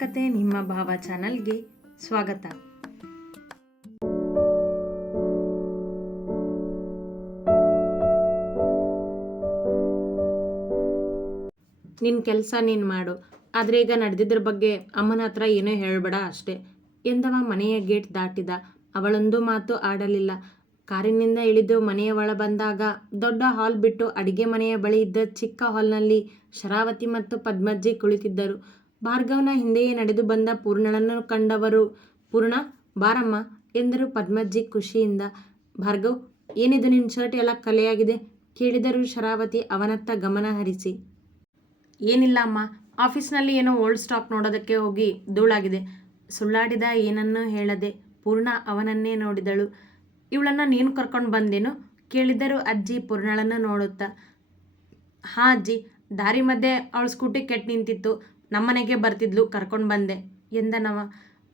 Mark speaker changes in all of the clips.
Speaker 1: ಕತೆ ನಿಮ್ಮ ಭಾವ ಚಾನಲ್ಗೆ ಸ್ವಾಗತ. ನಿನ್ನ ಕೆಲಸ ನೀನು ಮಾಡು, ಆದರೆ ಈಗ ನಡೆದಿದ್ರ ಬಗ್ಗೆ ಅಮ್ಮನ ಹತ್ರ ಏನೋ ಹೇಳಬೇಡ ಅಷ್ಟೇ. ಎಂದವ ಮನೆಯ ಗೇಟ್ ದಾಟಿದ, ಅವಳೊಂದು ಮಾತು ಆಡಲಿಲ್ಲ. ಕಾರಿನಿಂದ ಇಳಿದು ಮನೆಯ ಒಳ ಬಂದಾಗ ದೊಡ್ಡ ಹಾಲ್ ಬಿಟ್ಟು ಅಡಿಗೆ ಮನೆಯ ಬಳಿ ಇದ್ದ ಚಿಕ್ಕ ಹಾಲ್ನಲ್ಲಿ ಶರಾವತಿ ಮತ್ತು ಪದ್ಮಜ್ಜಿ ಕುಳಿತಿದ್ದರು. ಭಾರ್ಗವನ ಹಿಂದೆಯೇ ನಡೆದು ಬಂದ ಪೂರ್ಣಳನ್ನು ಕಂಡವರು ಪೂರ್ಣ ಬಾರಮ್ಮ ಎಂದರು ಪದ್ಮಜ್ಜಿ ಖುಷಿಯಿಂದ. ಭಾರ್ಗವ್, ಏನಿದು ನಿನ್ನ ಶರ್ಟ್ ಎಲ್ಲ ಕಲೆಯಾಗಿದೆ? ಕೇಳಿದರು ಶರಾವತಿ ಅವನತ್ತ ಗಮನ ಹರಿಸಿ. ಏನಿಲ್ಲ ಅಮ್ಮ, ಆಫೀಸ್ನಲ್ಲಿ ಏನೋ ಓಲ್ಡ್ ಸ್ಟಾಕ್ ನೋಡೋದಕ್ಕೆ ಹೋಗಿ ಧೂಳಾಗಿದೆ. ಸುಳ್ಳಾಡಿದ ಏನನ್ನೂ ಹೇಳದೆ ಪೂರ್ಣ ಅವನನ್ನೇ ನೋಡಿದಳು. ಇವಳನ್ನು ನೀನು ಕರ್ಕೊಂಡು ಬಂದೇನು? ಕೇಳಿದರು ಅಜ್ಜಿ ಪೂರ್ಣಳನ್ನು ನೋಡುತ್ತಾ, ಹಾಂ ಅಜ್ಜಿ, ದಾರಿ ಮಧ್ಯೆ ಅವಳ ಸ್ಕೂಟಿ ಕೆಟ್ಟು ನಿಂತಿತ್ತು. ನಮ್ಮನೆಗೆ ಬರ್ತಿದ್ಲು, ಕರ್ಕೊಂಡು ಬಂದೆ. ಎಂದನವ,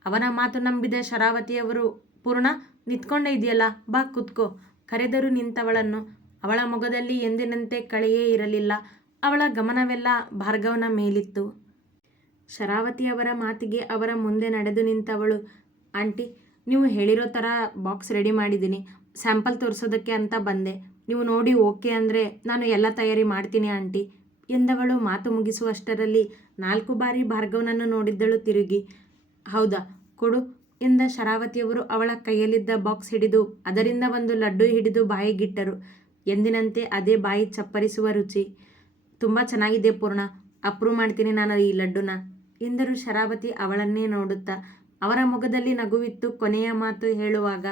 Speaker 1: ಅವನ ಮಾತು ನಂಬಿದ ಶರಾವತಿಯವರು, ಪೂರ್ಣ, ನಿಂತ್ಕೊಂಡೇ ಇದೆಯಲ್ಲ ಬಾ, ಕುತ್ಕೋ. ಕರೆದರು ನಿಂತವಳನ್ನು. ಅವಳ ಮೊಗದಲ್ಲಿ ಎಂದಿನಂತೆ ಕಳೆಯೇ ಇರಲಿಲ್ಲ. ಅವಳ ಗಮನವೆಲ್ಲ ಭಾರ್ಗವನ ಮೇಲಿತ್ತು. ಶರಾವತಿಯವರ ಮಾತಿಗೆ ಅವರ ಮುಂದೆ ನಡೆದು ನಿಂತವಳು. ಆಂಟಿ, ನೀವು ಹೇಳಿರೋ ಥರ ಬಾಕ್ಸ್ ರೆಡಿ ಮಾಡಿದ್ದೀನಿ. ಸ್ಯಾಂಪಲ್ ತೋರಿಸೋದಕ್ಕೆ ಅಂತ ಬಂದೆ. ನೀವು ನೋಡಿ ಓಕೆ ಅಂದರೆ ನಾನು ಎಲ್ಲ ತಯಾರಿ ಮಾಡ್ತೀನಿ, ಆಂಟಿ. ಎಂದವಳು ಮಾತು ಮುಗಿಸುವಷ್ಟರಲ್ಲಿ ನಾಲ್ಕು ಬಾರಿ ಭಾರ್ಗವನನ್ನು ನೋಡಿದ್ದಳು ತಿರುಗಿ. ಹೌದಾ, ಕೊಡು ಎಂದ ಶರಾವತಿಯವರು ಅವಳ ಕೈಯಲ್ಲಿದ್ದ ಬಾಕ್ಸ್ ಹಿಡಿದು ಅದರಿಂದ ಒಂದು ಲಡ್ಡು ಹಿಡಿದು ಬಾಯಿಗಿಟ್ಟರು. ಎಂದಿನಂತೆ ಅದೇ ಬಾಯಿ ಚಪ್ಪರಿಸುವ ರುಚಿ. ತುಂಬ ಚೆನ್ನಾಗಿದೆ ಪೂರ್ಣ, ಅಪ್ರೂವ್ ಮಾಡ್ತೀನಿ ನಾನು ಈ ಲಡ್ಡುನ ಎಂದರು ಶರಾವತಿ ಅವಳನ್ನೇ ನೋಡುತ್ತಾ. ಅವರ ಮುಖದಲ್ಲಿ ನಗುವಿತ್ತು ಕೊನೆಯ ಮಾತು ಹೇಳುವಾಗ,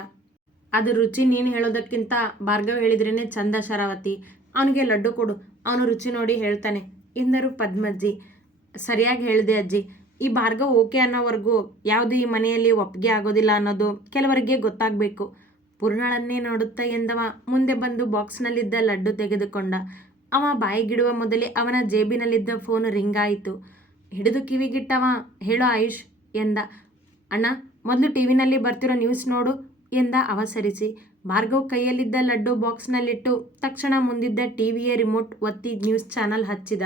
Speaker 1: ಅದು ರುಚಿ ನೀನು ಹೇಳೋದಕ್ಕಿಂತ ಭಾರ್ಗವ್ ಹೇಳಿದ್ರೇ ಚಂದ ಶರಾವತಿ, ಅವನಿಗೆ ಲಡ್ಡು ಕೊಡು ಅವನು ರುಚಿ ನೋಡಿ ಹೇಳ್ತಾನೆ ಎಂದರು ಪದ್ಮಜ್ಜಿ, ಸರಿಯಾಗಿ ಹೇಳಿದೆ ಅಜ್ಜಿ. ಈ ಭಾರ್ಗವ್ ಓಕೆ ಅನ್ನೋವರೆಗೂ ಯಾವುದು ಈ ಮನೆಯಲ್ಲಿ ಒಪ್ಪಿಗೆ ಆಗೋದಿಲ್ಲ ಅನ್ನೋದು ಕೆಲವರಿಗೆ ಗೊತ್ತಾಗಬೇಕು. ಪೂರ್ಣಳನ್ನೇ ನೋಡುತ್ತಾ ಎಂದವ ಮುಂದೆ ಬಂದು ಬಾಕ್ಸ್ನಲ್ಲಿದ್ದ ಲಡ್ಡು ತೆಗೆದುಕೊಂಡ. ಅವ ಬಾಯಿಗಿಡುವ ಮೊದಲೇ ಅವನ ಜೇಬಿನಲ್ಲಿದ್ದ ಫೋನ್ ರಿಂಗ್ ಆಯಿತು. ಹಿಡಿದು ಕಿವಿಗಿಟ್ಟವ, ಹೇಳೋ ಆಯುಷ್ ಎಂದ. ಅಣ್ಣ, ಮೊದಲು ಟಿ ವಿನಲ್ಲಿ ಬರ್ತಿರೋ ನ್ಯೂಸ್ ನೋಡು ಎಂದ ಅವಸರಿಸಿ. ಭಾರ್ಗವ್ ಕೈಯಲ್ಲಿದ್ದ ಲಡ್ಡು ಬಾಕ್ಸ್ನಲ್ಲಿಟ್ಟು ತಕ್ಷಣ ಮುಂದಿದ್ದ ಟಿವಿಯ ರಿಮೋಟ್ ಒತ್ತಿ ನ್ಯೂಸ್ ಚಾನಲ್ ಹಚ್ಚಿದ.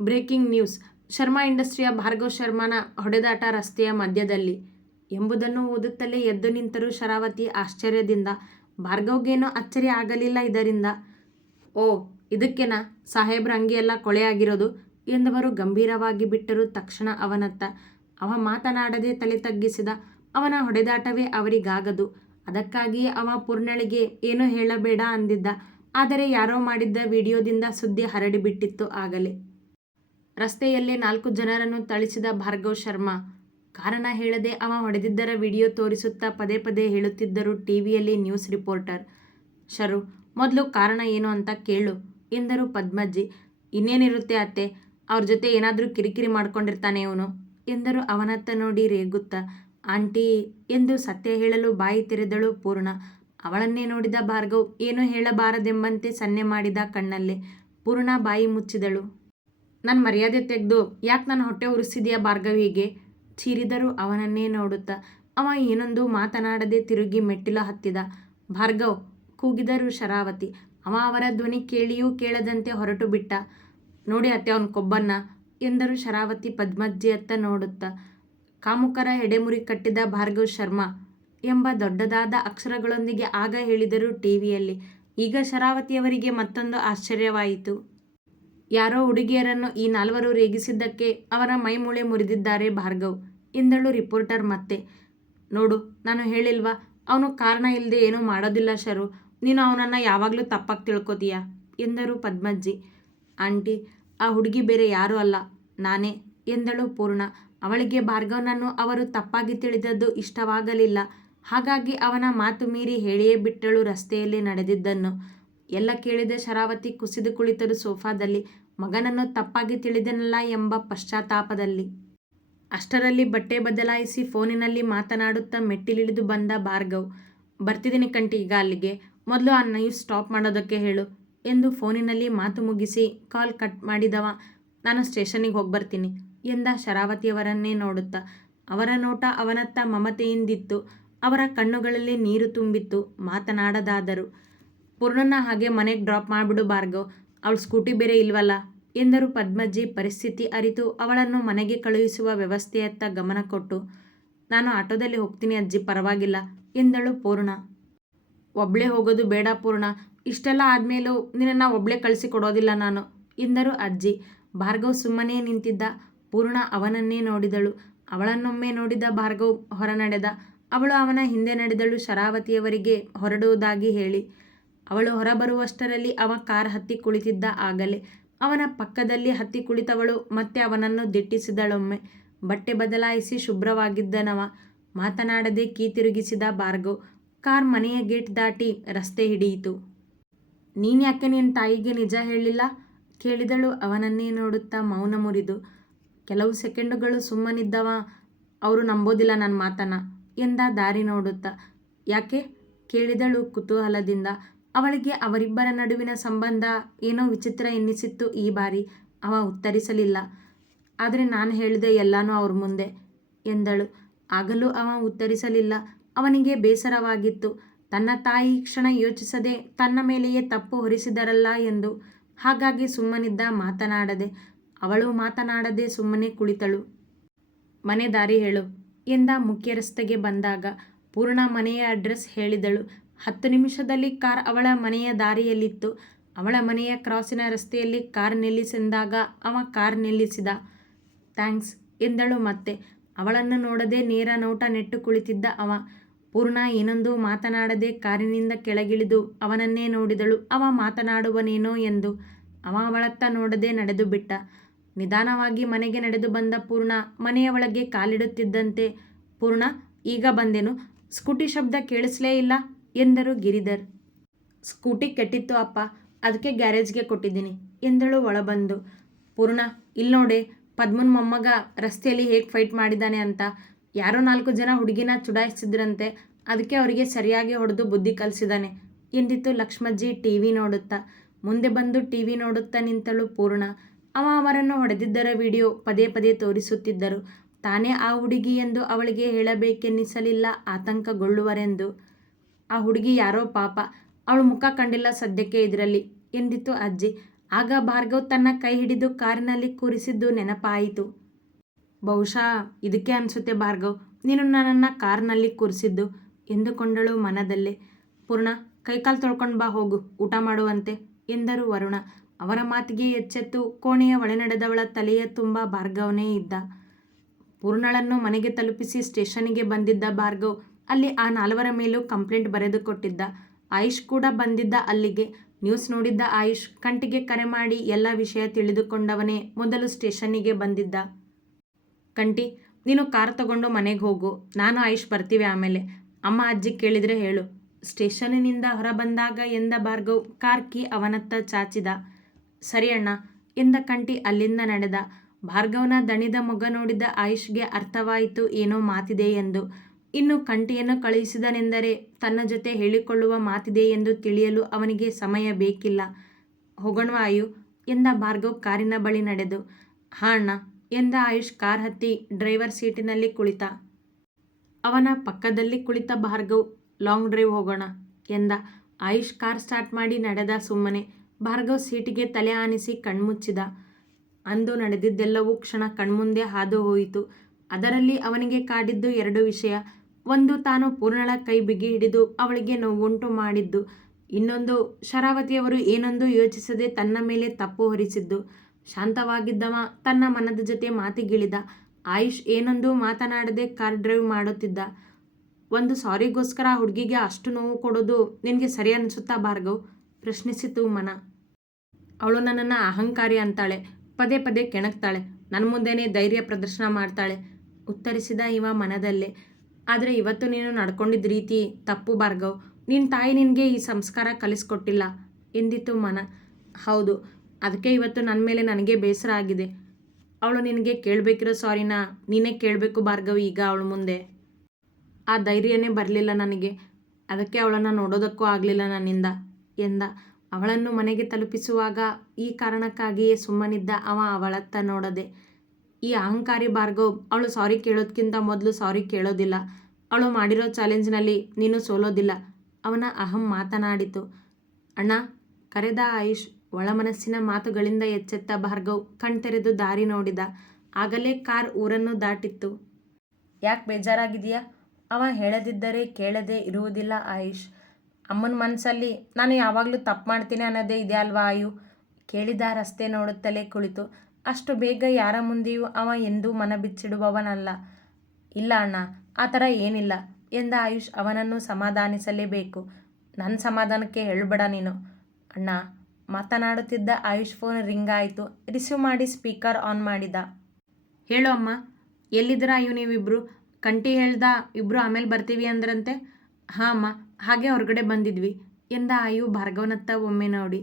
Speaker 1: ಬ್ರೇಕಿಂಗ್ ನ್ಯೂಸ್, ಶರ್ಮಾ ಇಂಡಸ್ಟ್ರಿಯ ಭಾರ್ಗವ್ ಶರ್ಮಾನ ಹೊಡೆದಾಟ ರಸ್ತೆಯ ಮಧ್ಯದಲ್ಲಿ. ಎಂಬುದನ್ನು ಓದುತ್ತಲೇ ಎದ್ದು ನಿಂತರು ಶರಾವತಿ ಆಶ್ಚರ್ಯದಿಂದ. ಭಾರ್ಗವ್ಗೇನೂ ಅಚ್ಚರಿ ಆಗಲಿಲ್ಲ ಇದರಿಂದ. ಓ, ಇದಕ್ಕೇನಾ? ಸಾಹೇಬ್ರ ಅಂಗಿಯೆಲ್ಲ ಕೊಳೆಯಾಗಿರೋದು ಎಂದವರು ಗಂಭೀರವಾಗಿ ಬಿಟ್ಟರು ತಕ್ಷಣ ಅವನತ್ತ. ಅವ ಮಾತನಾಡದೆ ತಲೆ ತಗ್ಗಿಸಿದ. ಅವನ ಹೊಡೆದಾಟವೇ ಅವರಿಗಾಗದು. ಅದಕ್ಕಾಗಿಯೇ ಅವ ಪೂರ್ಣಳಿಗೆ ಏನೂ ಹೇಳಬೇಡ ಅಂದಿದ್ದ. ಆದರೆ ಯಾರೋ ಮಾಡಿದ್ದ ವಿಡಿಯೋದಿಂದ ಸುದ್ದಿ ಹರಡಿಬಿಟ್ಟಿತ್ತು ಆಗಲೇ. ರಸ್ತೆಯಲ್ಲೇ ನಾಲ್ಕು ಜನರನ್ನು ಥಳಿಸಿದ ಭಾರ್ಗವ್ ಶರ್ಮಾ, ಕಾರಣ ಹೇಳದೆ ಅವ ಹೊಡೆದಿದ್ದರ ವಿಡಿಯೋ ತೋರಿಸುತ್ತಾ ಪದೇ ಪದೇ ಹೇಳುತ್ತಿದ್ದರು ಟಿವಿಯಲ್ಲಿ ನ್ಯೂಸ್ ರಿಪೋರ್ಟರ್. ಶರು, ಮೊದಲು ಕಾರಣ ಏನು ಅಂತ ಕೇಳು, ಎಂದರು ಪದ್ಮಜ್ಜಿ ಇನ್ನೇನಿರುತ್ತೆ ಅತ್ತೆ, ಅವ್ರ ಜೊತೆ ಏನಾದರೂ ಕಿರಿಕಿರಿ ಮಾಡ್ಕೊಂಡಿರ್ತಾನೆ ಇವನು, ಎಂದರು ಅವನತ್ತ ನೋಡಿ ರೇಗುತ್ತಾ. ಆಂಟಿ ಎಂದು ಸತ್ಯ ಹೇಳಲು ಬಾಯಿ ತೆರೆದಳು ಪೂರ್ಣ. ಅವಳನ್ನೇ ನೋಡಿದ ಭಾರ್ಗವ್, ಏನೂ ಹೇಳಬಾರದೆಂಬಂತೆ ಸನ್ನೆ ಮಾಡಿದ ಕಣ್ಣಲ್ಲಿ. ಪೂರ್ಣ ಬಾಯಿ ಮುಚ್ಚಿದಳು. ನನ್ನ ಮರ್ಯಾದೆ ತೆಗೆದು, ಯಾಕೆ ನನ್ನ ಹೊಟ್ಟೆ ಉರಿಸಿದೆಯಾ ಭಾರ್ಗವಿಗೆ ಚೀರಿದರು ಅವನನ್ನೇ ನೋಡುತ್ತಾ, ಅವ ಏನೊಂದು ಮಾತನಾಡದೆ ತಿರುಗಿ ಮೆಟ್ಟಿಲ ಹತ್ತಿದ. ಭಾರ್ಗವ್, ಕೂಗಿದರು ಶರಾವತಿ, ಅವ ಅವರ ಧ್ವನಿ ಕೇಳಿಯೂ ಕೇಳದಂತೆ ಹೊರಟು ಬಿಟ್ಟ. ನೋಡಿ ಅತ್ತೆ ಅವನ ಕೊಬ್ಬನ್ನ, ಎಂದರು ಶರಾವತಿ ಪದ್ಮಜ್ಜಿಯತ್ತ ನೋಡುತ್ತಾ ಕಾಮುಕರ ಎಡೆಮುರಿ ಕಟ್ಟಿದ ಭಾರ್ಗವ್ ಶರ್ಮಾ ಎಂಬ ದೊಡ್ಡದಾದ ಅಕ್ಷರಗಳೊಂದಿಗೆ ಆಗ ಹೇಳಿದರು ಟಿವಿಯಲ್ಲಿ. ಈಗ ಶರಾವತಿಯವರಿಗೆ ಮತ್ತೊಂದು ಆಶ್ಚರ್ಯವಾಯಿತು. ಯಾರೋ ಹುಡುಗಿಯರನ್ನು ಈ ನಾಲ್ವರು ರೇಗಿಸಿದ್ದಕ್ಕೆ ಅವರ ಮೈಮೂಳೆ ಮುರಿದಿದ್ದಾರೆ ಭಾರ್ಗವ್. ಎಂದಳು ರಿಪೋರ್ಟರ್ ಮತ್ತೆ. ನೋಡು, ನಾನು ಹೇಳಿಲ್ವಾ? ಅವನು ಕಾರಣ ಇಲ್ಲದೆ ಏನೂ ಮಾಡೋದಿಲ್ಲ ಶರು. ನೀನು ಅವನನ್ನು ಯಾವಾಗಲೂ ತಪ್ಪಾಗಿ ತಿಳ್ಕೊತೀಯ? ಎಂದರು ಪದ್ಮಜ್ಜಿ. ಆಂಟಿ, ಆ ಹುಡುಗಿ ಬೇರೆ ಯಾರೂ ಅಲ್ಲ. ನಾನೇ, ಎಂದಳು ಪೂರ್ಣ. ಅವಳಿಗೆ ಭಾರ್ಗವನನ್ನು ಅವರು ತಪ್ಪಾಗಿ ತಿಳಿದದ್ದು ಇಷ್ಟವಾಗಲಿಲ್ಲ. ಹಾಗಾಗಿ ಅವನ ಮಾತು ಮೀರಿ ಹೇಳಿಯೇ ಬಿಟ್ಟಳು ರಸ್ತೆಯಲ್ಲಿ ನಡೆದಿದ್ದನ್ನು. ಎಲ್ಲ ಕೇಳಿದ ಶರಾವತಿ ಕುಸಿದು ಕುಳಿತರು ಸೋಫಾದಲ್ಲಿ, ಮಗನನ್ನು ತಪ್ಪಾಗಿ ತಿಳಿದನಲ್ಲ ಎಂಬ ಪಶ್ಚಾತ್ತಾಪದಲ್ಲಿ. ಅಷ್ಟರಲ್ಲಿ ಬಟ್ಟೆ ಬದಲಾಯಿಸಿ ಫೋನಿನಲ್ಲಿ ಮಾತನಾಡುತ್ತಾ ಮೆಟ್ಟಿಲಿಳಿದು ಬಂದ ಭಾರ್ಗವ್, ಬರ್ತಿದ್ದೀನಿ ಕಂಟಿ, ಈಗ ಅಲ್ಲಿಗೆ. ಮೊದಲು ಆ ನೈವ್ ಸ್ಟಾಪ್ ಮಾಡೋದಕ್ಕೆ ಹೇಳು ಎಂದು ಫೋನಿನಲ್ಲಿ ಮಾತು ಮುಗಿಸಿ ಕಾಲ್ ಕಟ್ ಮಾಡಿದವ, ನಾನು ಸ್ಟೇಷನಿಗೆ ಹೋಗಿ ಬರ್ತೀನಿ ಎಂದ ಶರಾವತಿಯವರನ್ನೇ ನೋಡುತ್ತಾ. ಅವರ ನೋಟ ಅವನತ್ತ ಮಮತೆಯಿಂದಿತ್ತು. ಅವರ ಕಣ್ಣುಗಳಲ್ಲಿ ನೀರು ತುಂಬಿತ್ತು. ಮಾತನಾಡದಾದರು. ಪೂರ್ಣನ ಹಾಗೆ ಮನೆಗೆ ಡ್ರಾಪ್ ಮಾಡಿಬಿಡು ಭಾರ್ಗವ್. ಅವಳು ಸ್ಕೂಟಿ ಬೇರೆ ಇಲ್ವಲ್ಲ? ಎಂದರು ಪದ್ಮಜ್ಜಿ ಪರಿಸ್ಥಿತಿ ಅರಿತು ಅವಳನ್ನು ಮನೆಗೆ ಕಳುಹಿಸುವ ವ್ಯವಸ್ಥೆಯತ್ತ ಗಮನ ಕೊಟ್ಟು. ನಾನು ಆಟೋದಲ್ಲಿ ಹೋಗ್ತೀನಿ ಅಜ್ಜಿ, ಪರವಾಗಿಲ್ಲ ಎಂದಳು ಪೂರ್ಣ. ಒಬ್ಳೇ ಹೋಗೋದು ಬೇಡ ಪೂರ್ಣ. ಇಷ್ಟೆಲ್ಲ ಆದಮೇಲೂ ನಿನ್ನನ್ನು ಒಬ್ಳೆ ಕಳಿಸಿ ಕೊಡೋದಿಲ್ಲ ನಾನು ಎಂದರು ಅಜ್ಜಿ. ಭಾರ್ಗವ್ ಸುಮ್ಮನೆ ನಿಂತಿದ್ದ. ಪೂರ್ಣ ಅವನನ್ನೇ ನೋಡಿದಳು. ಅವಳನ್ನೊಮ್ಮೆ ನೋಡಿದ ಭಾರ್ಗವ್ ಹೊರ ನಡೆದ ಅವಳು ಅವನ ಹಿಂದೆ ನಡೆದಳು. ಶರಾವತಿಯವರಿಗೆ ಹೊರಡುವುದಾಗಿ ಹೇಳಿ. ಅವಳು ಹೊರಬರುವಷ್ಟರಲ್ಲಿ ಅವ ಕಾರ್ ಹತ್ತಿ ಕುಳಿತಿದ್ದ ಆಗಲೇ. ಅವನ ಪಕ್ಕದಲ್ಲಿ ಹತ್ತಿ ಕುಳಿತವಳು. ಮತ್ತೆ ಅವನನ್ನು ದಿಟ್ಟಿಸಿದಳೊಮ್ಮೆ. ಬಟ್ಟೆ ಬದಲಾಯಿಸಿ ಶುಭ್ರವಾಗಿದ್ದನವ. ಮಾತನಾಡದೆ ಕೀ ತಿರುಗಿಸಿದ ಭಾರ್ಗವ್. ಕಾರ್ ಮನೆಯ ಗೇಟ್ ದಾಟಿ ರಸ್ತೆ ಹಿಡಿಯಿತು. ನೀನ್ಯಾಕೆ ನಿನ್ನ ತಾಯಿಗೆ ನಿಜ ಹೇಳಿಲ್ಲ? ಕೇಳಿದಳು. ಅವನನ್ನೇ ನೋಡುತ್ತಾ ಮೌನ ಮುರಿದು. ಕೆಲವು ಸೆಕೆಂಡುಗಳು ಸುಮ್ಮನಿದ್ದವ, ಅವರು ನಂಬೋದಿಲ್ಲ ನನ್ನ ಮಾತನ್ನ ಎಂದ ದಾರಿ ನೋಡುತ್ತಾ. ಯಾಕೆ? ಕೇಳಿದಳು ಕುತೂಹಲದಿಂದ. ಅವಳಿಗೆ ಅವರಿಬ್ಬರ ನಡುವಿನ ಸಂಬಂಧ ಏನೋ ವಿಚಿತ್ರ ಎನ್ನಿಸಿತ್ತು ಈ ಬಾರಿ. ಅವ ಉತ್ತರಿಸಲಿಲ್ಲ. ಆದರೆ ನಾನು ಹೇಳಿದೆ ಎಲ್ಲನೂ ಅವ್ರ ಮುಂದೆ ಎಂದಳು. ಆಗಲೂ ಅವ ಉತ್ತರಿಸಲಿಲ್ಲ. ಅವನಿಗೆ ಬೇಸರವಾಗಿತ್ತು. ತನ್ನ ತಾಯಿ ಕ್ಷಣ ಯೋಚಿಸದೆ ತನ್ನ ಮೇಲೆಯೇ ತಪ್ಪು ಹೊರಿಸಿದರಲ್ಲ ಎಂದು. ಹಾಗಾಗಿ ಸುಮ್ಮನಿದ್ದ ಮಾತನಾಡದೆ ಅವಳು ಮಾತನಾಡದೆ ಸುಮ್ಮನೆ ಕುಳಿತಳು. ಮನೆ ದಾರಿ ಹೇಳು. ಎಂದ ಮುಖ್ಯ ರಸ್ತೆಗೆ ಬಂದಾಗ ಪೂರ್ಣ ಮನೆಯ ಅಡ್ರೆಸ್ ಹೇಳಿದಳು. ಹತ್ತು ನಿಮಿಷದಲ್ಲಿ ಕಾರ್ ಅವಳ ಮನೆಯ ದಾರಿಯಲ್ಲಿತ್ತು. ಅವಳ ಮನೆಯ ಕ್ರಾಸಿನ ರಸ್ತೆಯಲ್ಲಿ ಕಾರ್ ನಿಲ್ಲಿಸಿದಾಗ ಅವ ಕಾರ್ ನಿಲ್ಲಿಸಿದ. ಥ್ಯಾಂಕ್ಸ್ ಎಂದಳು ಮತ್ತೆ. ಅವಳನ್ನು ನೋಡದೆ ನೇರ ನೋಟ ನೆಟ್ಟು ಕುಳಿತಿದ್ದ ಅವ. ಪೂರ್ಣ ಏನೊಂದು ಮಾತನಾಡದೆ ಕಾರಿನಿಂದ ಕೆಳಗಿಳಿದು ಅವನನ್ನೇ ನೋಡಿದಳು. ಅವ ಮಾತನಾಡುವನೇನೋ ಎಂದು. ಅವ ಅವಳತ್ತ ನೋಡದೆ ನಡೆದು ಬಿಟ್ಟ ನಿಧಾನವಾಗಿ ಮನೆಗೆ ನಡೆದು ಬಂದ ಪೂರ್ಣ ಮನೆಯ ಒಳಗೆ ಕಾಲಿಡುತ್ತಿದ್ದಂತೆ, ಪೂರ್ಣ, ಈಗ ಬಂದೆನು? ಸ್ಕೂಟಿ ಶಬ್ದ ಕೇಳಿಸ್ಲೇ ಇಲ್ಲ ಎಂದರು ಗಿರಿಧರ್. ಸ್ಕೂಟಿ ಕೆಟ್ಟಿತ್ತು ಅಪ್ಪ. ಅದಕ್ಕೆ ಗ್ಯಾರೇಜ್ಗೆ ಕೊಟ್ಟಿದ್ದೀನಿ ಎಂದಳು ಒಳಬಂದು. ಪೂರ್ಣ ಇಲ್ಲಿ ನೋಡಿ, ಪದ್ಮನ್ ಮೊಮ್ಮಗ ರಸ್ತೆಯಲ್ಲಿ ಹೇಗೆ ಫೈಟ್ ಮಾಡಿದ್ದಾನೆ ಅಂತ. ಯಾರೋ ನಾಲ್ಕು ಜನ ಹುಡುಗಿನ ಚುಡಾಯಿಸ್ತಿದ್ರಂತೆ. ಅದಕ್ಕೆ ಅವರಿಗೆ ಸರಿಯಾಗಿ ಹೊಡೆದು ಬುದ್ಧಿ ಕಲಿಸಿದ್ದಾನೆ ಎಂದಿತ್ತು ಲಕ್ಷ್ಮಜ್ಜಿ ಟಿ ವಿ ನೋಡುತ್ತಾ. ಮುಂದೆ ಬಂದು ಟಿ ವಿ ನೋಡುತ್ತಾ ನಿಂತಳು ಪೂರ್ಣ. ಅವ ಅವರನ್ನು ಹೊಡೆದಿದ್ದರ ವಿಡಿಯೋ ಪದೇ ಪದೇ ತೋರಿಸುತ್ತಿದ್ದರು. ತಾನೇ ಆ ಹುಡುಗಿ ಎಂದು ಅವಳಿಗೆ ಹೇಳಬೇಕೆನ್ನಿಸಲಿಲ್ಲ, ಆತಂಕಗೊಳ್ಳುವರೆಂದು. ಆ ಹುಡುಗಿ ಯಾರೋ ಪಾಪ, ಅವಳು ಮುಖ ಕಂಡಿಲ್ಲ, ಸದ್ಯಕ್ಕೆ ಇದರಲ್ಲಿ ಎಂದಿತ್ತು ಅಜ್ಜಿ. ಆಗ ಭಾರ್ಗವ್ ತನ್ನ ಕೈ ಹಿಡಿದು ಕಾರಿನಲ್ಲಿ ಕೂರಿಸಿದ್ದು ನೆನಪಾಯಿತು. ಬಹುಶಃ ಇದಕ್ಕೆ ಅನಿಸುತ್ತೆ ಭಾರ್ಗವ್, ನೀನು ನನ್ನನ್ನು ಕಾರ್ನಲ್ಲಿ ಕೂರಿಸಿದ್ದು ಎಂದುಕೊಂಡಳು ಮನದಲ್ಲೇ. ಪೂರ್ಣ, ಕೈಕಾಲು ತೊಳ್ಕೊಂಡು ಬಾ ಹೋಗು, ಊಟ ಮಾಡುವಂತೆ ಎಂದರು ವರುಣ. ಅವರ ಮಾತಿಗೆ ಎಚ್ಚೆತ್ತು. ಕೋಣೆಯ ಒಳನಡೆದವಳ ತಲೆಯ ತುಂಬ ಭಾರ್ಗವನೇ ಇದ್ದ. ಪೂರ್ಣಳನ್ನು ಮನೆಗೆ ತಲುಪಿಸಿ ಸ್ಟೇಷನ್ಗೆ ಬಂದಿದ್ದ ಭಾರ್ಗವ್ ಅಲ್ಲಿ ಆ ನಾಲ್ವರ ಮೇಲೂ ಕಂಪ್ಲೇಂಟ್ ಬರೆದುಕೊಟ್ಟಿದ್ದ. ಆಯುಷ್ ಕೂಡ ಬಂದಿದ್ದ ಅಲ್ಲಿಗೆ. ನ್ಯೂಸ್ ನೋಡಿದ್ದ ಆಯುಷ್, ಕಂಟಿಗೆ ಕರೆ ಮಾಡಿ ಎಲ್ಲ ವಿಷಯ ತಿಳಿದುಕೊಂಡವನೇ ಮೊದಲು ಸ್ಟೇಷನ್ನಿಗೆ ಬಂದಿದ್ದ. ಕಂಟಿ, ನೀನು ಕಾರ್ ತಗೊಂಡು ಮನೆಗೆ ಹೋಗು. ನಾನು ಆಯುಷ್ ಬರ್ತೀವಿ ಆಮೇಲೆ. ಅಮ್ಮ, ಅಜ್ಜಿ ಕೇಳಿದರೆ ಹೇಳು. ಸ್ಟೇಷನ್ನಿನಿಂದ ಹೊರಬಂದಾಗ ಎಂದ ಭಾರ್ಗವ್, ಕಾರ್ ಕಿ ಅವನತ್ತ ಚಾಚಿದ. ಸರಿ ಅಣ್ಣ ಎಂದ ಕಂಟಿ ಅಲ್ಲಿಂದ ನಡೆದ. ಭಾರ್ಗವನ ದಣಿದ ಮೊಗ ನೋಡಿದ ಆಯುಷ್ಗೆ ಅರ್ಥವಾಯಿತು ಏನೋ ಮಾತಿದೆ ಎಂದು. ಇನ್ನು ಕಂಟಿಯನ್ನು ಕಳುಹಿಸಿದನೆಂದರೆ ತನ್ನ ಜೊತೆ ಹೇಳಿಕೊಳ್ಳುವ ಮಾತಿದೆ ಎಂದು ತಿಳಿಯಲು ಅವನಿಗೆ ಸಮಯ ಬೇಕಿಲ್ಲ. ಹೋಗೋಣವಾ ಆಯು ಎಂದ ಭಾರ್ಗವ್ ಕಾರಿನ ಬಳಿ ನಡೆದು. ಹಾ ಅಣ್ಣ, ಎಂದ ಆಯುಷ್ ಕಾರ್ ಹತ್ತಿ ಡ್ರೈವರ್ ಸೀಟಿನಲ್ಲಿ ಕುಳಿತ. ಅವನ ಪಕ್ಕದಲ್ಲಿ ಕುಳಿತ ಭಾರ್ಗವ್, ಲಾಂಗ್ ಡ್ರೈವ್ ಹೋಗೋಣ, ಎಂದ. ಆಯುಷ್ ಕಾರ್ ಸ್ಟಾರ್ಟ್ ಮಾಡಿ ನಡೆದ ಸುಮ್ಮನೆ. ಭಾರ್ಗವ್ ಸೀಟಿಗೆ ತಲೆ ಆನಿಸಿ ಕಣ್ಮುಚ್ಚಿದ. ಅಂದು ನಡೆದಿದ್ದೆಲ್ಲವೂ ಕ್ಷಣ ಕಣ್ಮುಂದೆ ಹಾದು ಹೋಯಿತು. ಅದರಲ್ಲಿ ಅವನಿಗೆ ಕಾಡಿದ್ದು ಎರಡು ವಿಷಯ. ಒಂದು, ತಾನು ಪೂರ್ಣಳ ಕೈ ಬಿಗಿ ಹಿಡಿದು ಅವಳಿಗೆ ನೋವುಂಟು ಮಾಡಿದ್ದು. ಇನ್ನೊಂದು, ಶರಾವತಿಯವರು ಏನೊಂದು ಯೋಚಿಸದೆ ತನ್ನ ಮೇಲೆ ತಪ್ಪು ಹೊರಿಸಿದ್ದು. ಶಾಂತವಾಗಿದ್ದವ ತನ್ನ ಮನದ ಜೊತೆ ಮಾತಿಗಿಳಿದ. ಆಯುಷ್ ಏನೊಂದು ಮಾತನಾಡದೆ ಕಾರ್ ಡ್ರೈವ್ ಮಾಡುತ್ತಿದ್ದ. ಒಂದು ಸಾರಿಗೋಸ್ಕರ ಹುಡುಗಿಗೆ ಅಷ್ಟು ನೋವು ಕೊಡೋದು ನಿನಗೆ ಸರಿ ಅನಿಸುತ್ತಾ ಭಾರ್ಗವ್? ಪ್ರಶ್ನಿಸಿತು ಮನ. ಅವಳು ನನ್ನನ್ನು ಅಹಂಕಾರಿ ಅಂತಾಳೆ. ಪದೇ ಪದೇ ಕೆಣಕ್ತಾಳೆ. ನನ್ನ ಮುಂದೆನೇ ಧೈರ್ಯ ಪ್ರದರ್ಶನ ಮಾಡ್ತಾಳೆ. ಉತ್ತರಿಸಿದ ಇವ ಮನದಲ್ಲೇ. ಆದರೆ ಇವತ್ತು ನೀನು ನಡ್ಕೊಂಡಿದ್ದ ರೀತಿ ತಪ್ಪು ಭಾರ್ಗವ್. ನಿನ್ನ ತಾಯಿ ನಿನಗೆ ಈ ಸಂಸ್ಕಾರ ಕಲಿಸ್ಕೊಟ್ಟಿಲ್ಲ ಎಂದಿತು ಮನ. ಹೌದು, ಅದಕ್ಕೆ ಇವತ್ತು ನನ್ನ ಮೇಲೆ ನನಗೆ ಬೇಸರ ಆಗಿದೆ. ಅವಳು ನಿನಗೆ ಕೇಳಬೇಕಿರೋ ಸಾರಿನ ನೀನೇ ಕೇಳಬೇಕು ಭಾರ್ಗವ್ ಈಗ ಅವಳ ಮುಂದೆ. ಆ ಧೈರ್ಯನೇ ಬರಲಿಲ್ಲ ನನಗೆ. ಅದಕ್ಕೆ ಅವಳನ್ನು ನೋಡೋದಕ್ಕೂ ಆಗಲಿಲ್ಲ ನನ್ನಿಂದ. ಎಂದ. ಅವಳನ್ನು ಮನೆಗೆ ತಲುಪಿಸುವಾಗ ಈ ಕಾರಣಕ್ಕಾಗಿಯೇ ಸುಮ್ಮನಿದ್ದ ಅವ ಅವಳತ್ತ ನೋಡದೆ. ಈ ಅಹಂಕಾರಿ ಭಾರ್ಗವ್, ಅವಳು ಸಾರಿ ಕೇಳೋದ್ಕಿಂತ ಮೊದಲು ಸಾರಿ ಕೇಳೋದಿಲ್ಲ. ಅವಳು ಮಾಡಿರೋ ಚಾಲೆಂಜ್ನಲ್ಲಿ ನೀನು ಸೋಲೋದಿಲ್ಲ. ಅವನ ಅಹಂ ಮಾತನಾಡಿತು. ಅಣ್ಣ, ಕರೆದ ಆಯುಷ್ ಒಳಮನಸ್ಸಿನ ಮಾತುಗಳಿಂದ ಎಚ್ಚೆತ್ತ ಭಾರ್ಗವ್ ಕಣ್ತೆರೆದು ದಾರಿ ನೋಡಿದ. ಆಗಲೇ ಕಾರ್ ಊರನ್ನು ದಾಟಿತ್ತು. ಯಾಕೆ ಬೇಜಾರಾಗಿದೆಯಾ ಅವ ಹೇಳದಿದ್ದರೆ ಕೇಳದೆ ಇರುವುದಿಲ್ಲ ಆಯುಷ್. ಅಮ್ಮನ ಮನಸ್ಸಲ್ಲಿ ನಾನು ಯಾವಾಗಲೂ ತಪ್ಪು ಮಾಡ್ತೀನಿ ಅನ್ನೋದೇ ಇದೆ ಅಲ್ವಾ ಆಯು? ಕೇಳಿದ ರಸ್ತೆ ನೋಡುತ್ತಲೇ ಕುಳಿತು. ಅಷ್ಟು ಬೇಗ ಯಾರ ಮುಂದೆಯೂ ಅವ ಎಂದೂ ಮನ ಬಿಚ್ಚಿಡುವವನಲ್ಲ. ಇಲ್ಲ ಅಣ್ಣ, ಆ ಥರ ಏನಿಲ್ಲ ಎಂದ ಆಯುಷ್ ಅವನನ್ನು ಸಮಾಧಾನಿಸಲೇಬೇಕು. ನನ್ನ ಸಮಾಧಾನಕ್ಕೆ ಹೇಳಬೇಡ ನೀನು. ಅಣ್ಣ, ಮಾತನಾಡುತ್ತಿದ್ದ ಆಯುಷ್ ಫೋನ್ ರಿಂಗ್ ಆಯಿತು. ರಿಸೀವ್ ಮಾಡಿ ಸ್ಪೀಕರ್ ಆನ್ ಮಾಡಿದ. ಹೇಳೋ ಅಮ್ಮ, ಎಲ್ಲಿದ್ದೀರಾ ಅಯ್ಯೋ ನೀವಿಬ್ಬರು ಕಂಟಿ ಹೇಳ್ದ ಇಬ್ಬರು ಆಮೇಲೆ ಬರ್ತೀವಿ ಅಂದ್ರಂತೆ? ಹಾಂ ಅಮ್ಮ ಹಾಗೆ ಹೊರಗಡೆ ಬಂದಿದ್ವಿ. ಎಂದ ಆಯು ಭಾರ್ಗವನತ್ತ ಒಮ್ಮೆ ನೋಡಿ.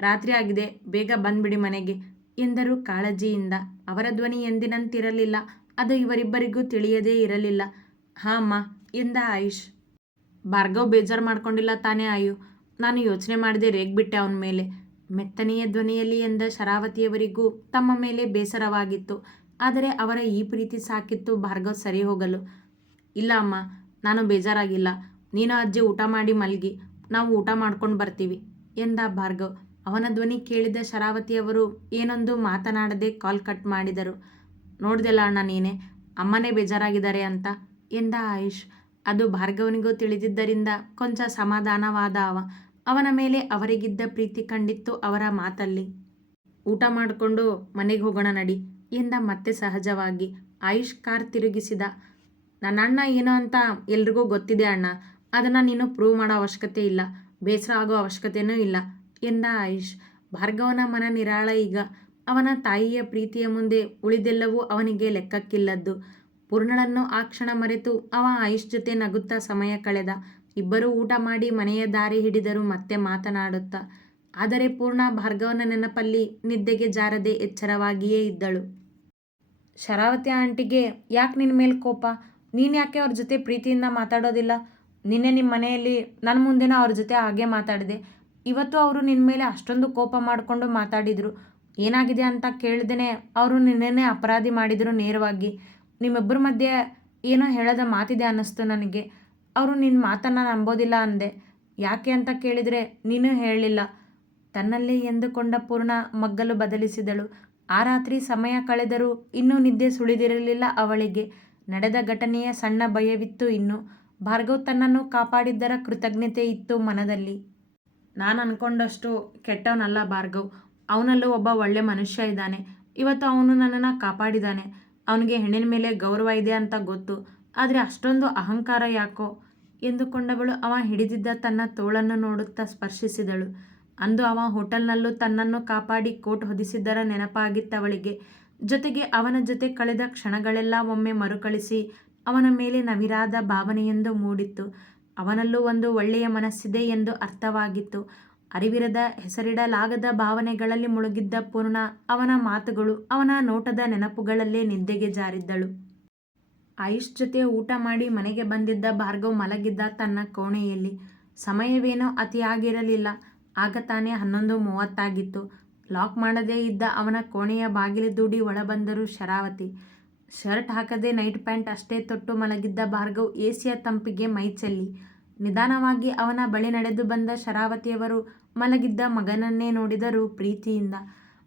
Speaker 1: ರಾತ್ರಿ ಆಗಿದೆ, ಬೇಗ ಬಂದ್ಬಿಡಿ ಮನೆಗೆ ಎಂದರು ಕಾಳಜಿಯಿಂದ. ಅವರ ಧ್ವನಿ ಎಂದಿನಂತಿರಲಿಲ್ಲ, ಅದು ಇವರಿಬ್ಬರಿಗೂ ತಿಳಿಯದೇ ಇರಲಿಲ್ಲ. ಹಾಂ ಅಮ್ಮ ಎಂದ ಆಯುಷ್. ಭಾರ್ಗವ್ ಬೇಜಾರು ಮಾಡ್ಕೊಂಡಿಲ್ಲ ತಾನೇ ಆಯು. ನಾನು ಯೋಚನೆ ಮಾಡದೆ ರೇಗ್ಬಿಟ್ಟೆ ಅವನ ಮೇಲೆ. ಮೆತ್ತನೆಯ ಧ್ವನಿಯಲ್ಲಿ ಎಂದ ಶರಾವತಿಯವರಿಗೂ ತಮ್ಮ ಮೇಲೆ ಬೇಸರವಾಗಿತ್ತು. ಆದರೆ ಅವರ ಈ ಪ್ರೀತಿ ಸಾಕಿತ್ತು ಭಾರ್ಗವ್ ಸರಿ ಹೋಗಲು. ಇಲ್ಲ ಅಮ್ಮ, ನಾನು ಬೇಜಾರಾಗಿಲ್ಲ. ನೀನು ಅಜ್ಜಿ ಊಟ ಮಾಡಿ ಮಲಗಿ, ನಾವು ಊಟ ಮಾಡ್ಕೊಂಡು ಬರ್ತೀವಿ ಎಂದ ಭಾರ್ಗವ್. ಅವನ ಧ್ವನಿ ಕೇಳಿದ ಶರಾವತಿಯವರು ಏನೊಂದು ಮಾತನಾಡದೆ ಕಾಲ್ ಕಟ್ ಮಾಡಿದರು. ನೋಡ್ದೆಲ್ಲ ಅಣ್ಣ ನೀನೆ, ಅಮ್ಮನೇ ಬೇಜಾರಾಗಿದ್ದಾರೆ ಅಂತ ಎಂದ ಆಯುಷ್. ಅದು ಭಾರ್ಗವನಿಗೂ ತಿಳಿದಿದ್ದರಿಂದ ಕೊಂಚ ಸಮಾಧಾನವಾದ ಅವ. ಅವನ ಮೇಲೆ ಅವರಿಗಿದ್ದ ಪ್ರೀತಿ ಕಂಡಿತ್ತು ಅವರ ಮಾತಲ್ಲಿ. ಊಟ ಮಾಡಿಕೊಂಡು ಮನೆಗೆ ಹೋಗೋಣ ನಡಿ ಎಂದ ಮತ್ತೆ ಸಹಜವಾಗಿ. ಆಯುಷ್ ಕಾರ್ ತಿರುಗಿಸಿದ. ನನ್ನ ಅಣ್ಣ ಏನು ಅಂತ ಎಲ್ರಿಗೂ ಗೊತ್ತಿದೆ ಅಣ್ಣ. ಅದನ್ನು ನೀನು ಪ್ರೂವ್ ಮಾಡೋ ಅವಶ್ಯಕತೆ ಇಲ್ಲ. ಬೇಸರ ಆಗೋ ಅವಶ್ಯಕತೆಯೂ ಇಲ್ಲ. ಎಂದ ಆಯುಷ್. ಭಾರ್ಗವನ ಮನ ನಿರಾಳ ಈಗ. ಅವನ ತಾಯಿಯ ಪ್ರೀತಿಯ ಮುಂದೆ ಉಳಿದೆಲ್ಲವೂ ಅವನಿಗೆ ಲೆಕ್ಕಕ್ಕಿಲ್ಲದ್ದು. ಪೂರ್ಣಳನ್ನು ಆ ಕ್ಷಣ ಮರೆತು ಅವ ಆಯುಷ್ ಜೊತೆ ನಗುತ್ತಾ ಸಮಯ ಕಳೆದ. ಇಬ್ಬರೂ ಊಟ ಮಾಡಿ ಮನೆಯ ದಾರಿ ಹಿಡಿದರು ಮತ್ತೆ ಮಾತನಾಡುತ್ತಾ. ಆದರೆ ಪೂರ್ಣ ಭಾರ್ಗವನ ನೆನಪಲ್ಲಿ ನಿದ್ದೆಗೆ ಜಾರದೆ ಎಚ್ಚರವಾಗಿಯೇ ಇದ್ದಳು. ಶರಾವತಿ ಆಂಟಿಗೆ ಯಾಕೆ ನಿನ್ನ ಮೇಲೆ ಕೋಪ? ನೀನು ಯಾಕೆ ಅವ್ರ ಜೊತೆ ಪ್ರೀತಿಯಿಂದ ಮಾತಾಡೋದಿಲ್ಲ? ನಿನ್ನೆ ನಿಮ್ಮ ಮನೆಯಲ್ಲಿ ನನ್ನ ಮುಂದೆನೂ ಅವ್ರ ಜೊತೆ ಹಾಗೆ ಮಾತಾಡಿದೆ. ಇವತ್ತು ಅವರು ನಿನ್ನ ಮೇಲೆ ಅಷ್ಟೊಂದು ಕೋಪ ಮಾಡಿಕೊಂಡು ಮಾತಾಡಿದರು. ಏನಾಗಿದೆ ಅಂತ ಕೇಳ್ದೇ ಅವರು ನಿನ್ನೆನೇ ಅಪರಾಧಿ ಮಾಡಿದರು ನೇರವಾಗಿ. ನಿಮ್ಮಿಬ್ಬರ ಮಧ್ಯೆ ಏನೋ ಹೇಳದ ಮಾತಿದೆ ಅನ್ನಿಸ್ತು ನನಗೆ. ಅವರು ನಿನ್ನ ಮಾತನ್ನು ನಂಬೋದಿಲ್ಲ ಅಂದೆ. ಯಾಕೆ ಅಂತ ಕೇಳಿದರೆ ನೀನು ಹೇಳಲಿಲ್ಲ ತನ್ನಲ್ಲೇ ಎಂದುಕೊಂಡ ಪೂರ್ಣ ಮಗ್ಗಲು ಬದಲಿಸಿದಳು. ಆ ರಾತ್ರಿ ಸಮಯ ಕಳೆದರೂ ಇನ್ನೂ ನಿದ್ದೆ ಸುಳಿದಿರಲಿಲ್ಲ ಅವಳಿಗೆ. ನಡೆದ ಘಟನೆಯ ಸಣ್ಣ ಭಯವಿತ್ತು ಇನ್ನು. ಭಾರ್ಗವ್ ತನ್ನನ್ನು ಕಾಪಾಡಿದ್ದರ ಕೃತಜ್ಞತೆ ಇತ್ತು ಮನದಲ್ಲಿ. ನಾನು ಅಂದ್ಕೊಂಡಷ್ಟು ಕೆಟ್ಟವನಲ್ಲ ಭಾರ್ಗವ್. ಅವನಲ್ಲೂ ಒಬ್ಬ ಒಳ್ಳೆ ಮನುಷ್ಯ ಇದ್ದಾನೆ. ಇವತ್ತು ಅವನು ನನ್ನನ್ನು ಕಾಪಾಡಿದ್ದಾನೆ ಅವನಿಗೆ ಹೆಣ್ಣಿನ ಮೇಲೆ ಗೌರವ ಇದೆ ಅಂತ ಗೊತ್ತು. ಆದರೆ ಅಷ್ಟೊಂದು ಅಹಂಕಾರ ಯಾಕೋ? ಎಂದುಕೊಂಡವಳು ಅವ ಹಿಡಿದಿದ್ದ ತನ್ನ ತೋಳನ್ನು ನೋಡುತ್ತಾ ಸ್ಪರ್ಶಿಸಿದಳು. ಅಂದು ಅವ ಹೋಟೆಲ್ನಲ್ಲೂ ತನ್ನನ್ನು ಕಾಪಾಡಿ ಕೋಟ್ ಹೊದಿಸಿದ್ದರ ನೆನಪಾಗಿತ್ತವಳಿಗೆ. ಜೊತೆಗೆ ಅವನ ಜೊತೆ ಕಳೆದ ಕ್ಷಣಗಳೆಲ್ಲ ಒಮ್ಮೆ ಮರುಕಳಿಸಿ ಅವನ ಮೇಲೆ ನವಿರಾದ ಭಾವನೆಯೊಂದು ಮೂಡಿತ್ತು. ಅವನಲ್ಲೂ ಒಂದು ಒಳ್ಳೆಯ ಮನಸ್ಸಿದೆ ಎಂದು ಅರ್ಥವಾಗಿತ್ತು. ಅರಿವಿರದ ಹೆಸರಿಡಲಾಗದ ಭಾವನೆಗಳಲ್ಲಿ ಮುಳುಗಿದ್ದ ಪೂರ್ಣ ಅವನ ಮಾತುಗಳು ಅವನ ನೋಟದ ನೆನಪುಗಳಲ್ಲೇ ನಿದ್ದೆಗೆ ಜಾರಿದ್ದಳು. ಆಯುಷ್ ಜೊತೆ ಊಟ ಮಾಡಿ ಮನೆಗೆ ಬಂದಿದ್ದ ಭಾರ್ಗವ್ ಮಲಗಿದ್ದ ತನ್ನ ಕೋಣೆಯಲ್ಲಿ. ಸಮಯವೇನೋ ಅತಿಯಾಗಿರಲಿಲ್ಲ. ಆಗ ತಾನೇ ಹನ್ನೊಂದು ಮೂವತ್ತಾಗಿತ್ತು. ಲಾಕ್ ಮಾಡದೇ ಇದ್ದ ಅವನ ಕೋಣೆಯ ಬಾಗಿಲು ದೂಡಿ ಒಳಬಂದರು ಶರಾವತಿ. ಶರ್ಟ್ ಹಾಕದೆ ನೈಟ್ ಪ್ಯಾಂಟ್ ಅಷ್ಟೇ ತೊಟ್ಟು ಮಲಗಿದ್ದ ಭಾರ್ಗವ್ ಎಸಿಯ ತಂಪಿಗೆ ಮೈ ಚೆಲ್ಲಿ. ನಿಧಾನವಾಗಿ ಅವನ ಬಳಿ ನಡೆದು ಬಂದ ಶರಾವತಿಯವರು ಮಲಗಿದ್ದ ಮಗನನ್ನೇ ನೋಡಿದರು ಪ್ರೀತಿಯಿಂದ.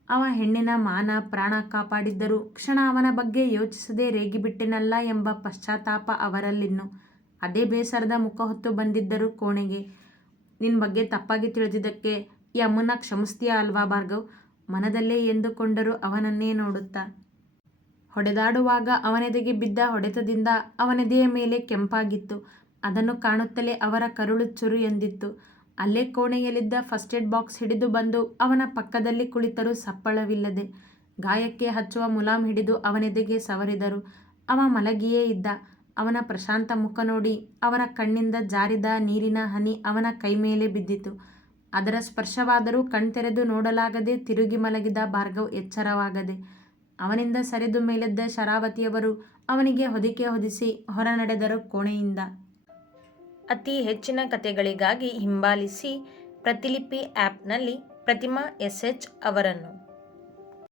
Speaker 1: ಅವ ಹೆಣ್ಣಿನ ಮಾನ, ಪ್ರಾಣ ಕಾಪಾಡಿದ್ದರು. ಕ್ಷಣ ಅವನ ಬಗ್ಗೆ ಯೋಚಿಸದೆ ರೇಗಿಬಿಟ್ಟೆನಲ್ಲ ಎಂಬ ಪಶ್ಚಾತ್ತಾಪ ಅವರಲ್ಲಿನ್ನು. ಅದೇ ಬೇಸರದ ಮುಖ ಹೊತ್ತು ಬಂದಿದ್ದರು ಕೋಣೆಗೆ. ನಿನ್ನ ಬಗ್ಗೆ ತಪ್ಪಾಗಿ ತಿಳಿದಿದ್ದಕ್ಕೆ ಈ ಅಮ್ಮನ ಕ್ಷಮಿಸ್ತೀಯ ಅಲ್ವಾ ಭಾರ್ಗವ್? ಮನದಲ್ಲೇ ಎಂದುಕೊಂಡರು ಅವನನ್ನೇ ನೋಡುತ್ತಾ. ಹೊಡೆದಾಡುವಾಗ ಅವನೆದೆಗೆ ಬಿದ್ದ ಹೊಡೆತದಿಂದ ಅವನೆದೆಯ ಮೇಲೆ ಕೆಂಪಾಗಿತ್ತು. ಅದನ್ನು ಕಾಣುತ್ತಲೇ ಅವರ ಕರುಳು ಚುರು ಎಂದಿತ್ತು. ಅಲ್ಲೇ ಕೋಣೆಯಲ್ಲಿದ್ದ ಫಸ್ಟ್ ಏಡ್ ಬಾಕ್ಸ್ ಹಿಡಿದು ಬಂದು ಅವನ ಪಕ್ಕದಲ್ಲಿ ಕುಳಿತರು ಸಪ್ಪಳವಿಲ್ಲದೆ ಗಾಯಕ್ಕೆ ಹಚ್ಚುವ ಮುಲಾಮ್ ಹಿಡಿದು ಅವನೆದೆಗೆ ಸವರಿದರು. ಅವ ಮಲಗಿಯೇ ಇದ್ದ. ಅವನ ಪ್ರಶಾಂತ ಮುಖ ನೋಡಿ ಅವರ ಕಣ್ಣಿಂದ ಜಾರಿದ ನೀರಿನ ಹನಿ ಅವನ ಕೈ ಮೇಲೆ ಬಿದ್ದಿತು. ಅದರ ಸ್ಪರ್ಶವಾದರೂ ಕಣ್ತೆರೆದು ನೋಡಲಾಗದೆ ತಿರುಗಿ ಮಲಗಿದ ಭಾರ್ಗವ್ ಎಚ್ಚರವಾಗದೆ ಅವನಿಂದ ಸರಿದು ಮೇಲೆದ್ದ ಶರಾವತಿಯವರು ಅವನಿಗೆ ಹೊದಿಕೆ ಹೊದಿಸಿ ಹೊರ ನಡೆದರು ಕೋಣೆಯಿಂದ. ಅತಿ ಹೆಚ್ಚಿನ ಕಥೆಗಳಿಗಾಗಿ ಹಿಂಬಾಲಿಸಿ ಪ್ರತಿಲಿಪಿ ಆ್ಯಪ್ನಲ್ಲಿ ಪ್ರತಿಮಾ ಎಸ್ ಎಚ್ ಅವರನ್ನು.